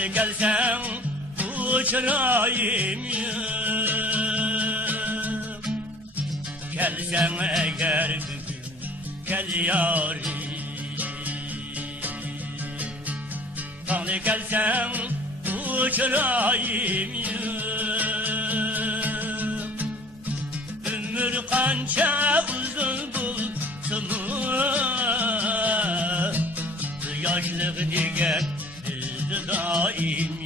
Tanrı gelsen uçurayım gelsen eğer bugün gel yarim. Tanrı gelsen uçurayım ömür kança uzun bulsun yaşlık diye bizde daim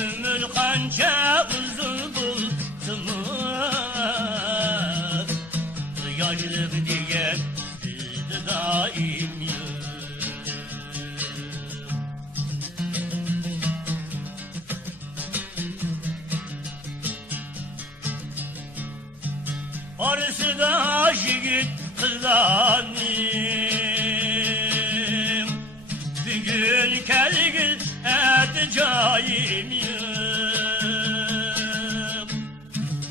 ömür kança uzun bulsun yaşlık diye bizde daim orası da şigit kızlanım bir gün kelgil edeceğim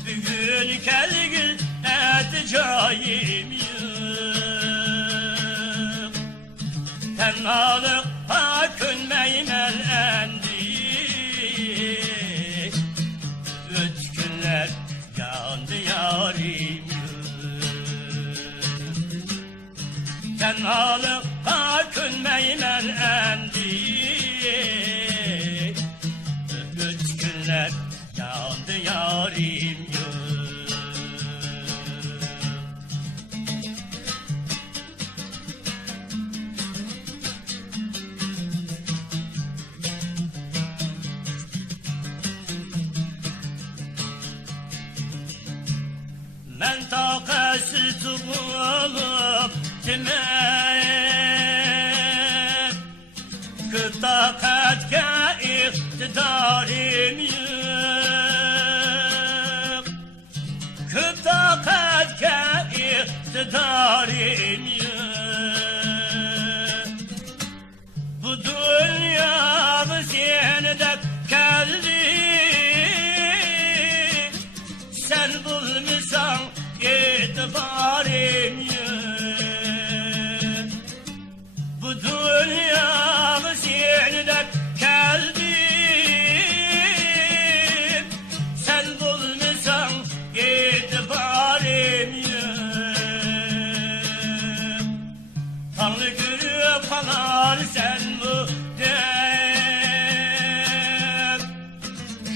bir gün kelgil edeceğim tenhalık könmeyim elendi üç günler yandı yarim tenhalıkta könmeyim elendi üç günler yandı yarim ben takası bulup demem kıtakatke iktidarım yok kıtakatke iktidarım yok bu dünyamız yeniden geldi sen bulmuşsan itibarım yok bu dünyamız yeniden geldi sen bulmuşsan itibarım yok Tanrı görüp kalar sen bu dem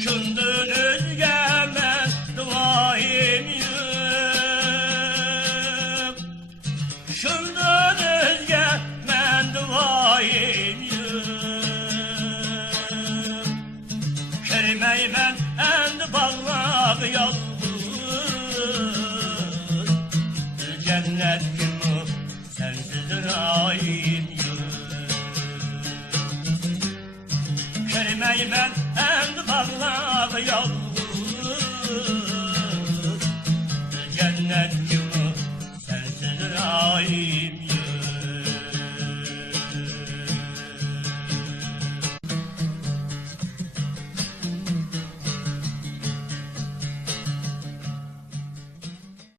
şundan özgeme duayım yok şundan özge men duayım yok kermey ben endi bağlab yalnız cennet günü sensizdir ayım yok kermey ben endi bağlab yalnız cennet günü sensizdir ayım